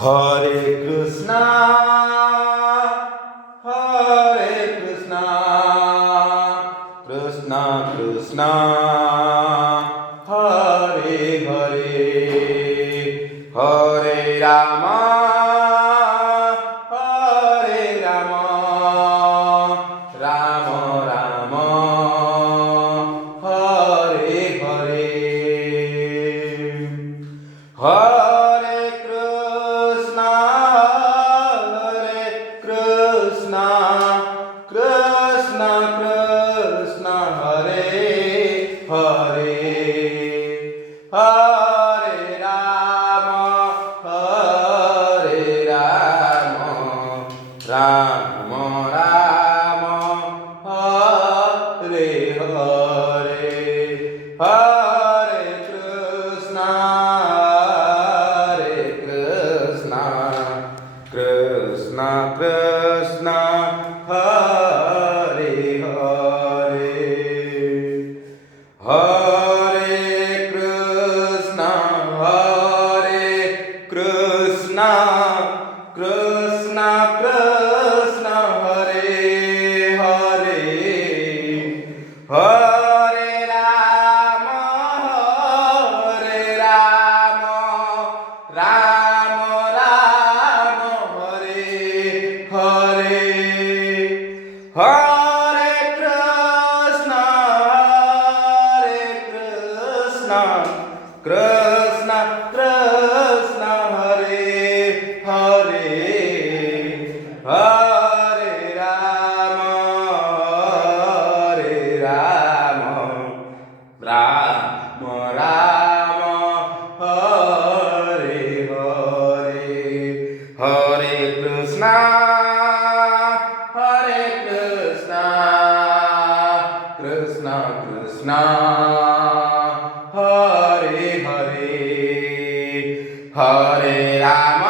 Hare Krishna, Hare Krishna, Krishna Krishna, Hare Hare, Hare Rama, Hare Rama, Rama Rama, Hare Hare, Hare Krishna, Krishna Krishna, Hare Hare, Hare Rama, Hare Rama, Rama Rama, Hare Hare, Hare Krishna, Krishna Krishna, Hare Hare, Hare Krishna, Krishna Krishna, Hare Hare, Hare Rama, Rama Rama, Hare Hare Krishna, Krishna Krishna, Hare Hare, Hare Rama, Rama Rama, Hare Hare, Hare Krishna, Krishna Krishna, Hare Hare, Hare Rama,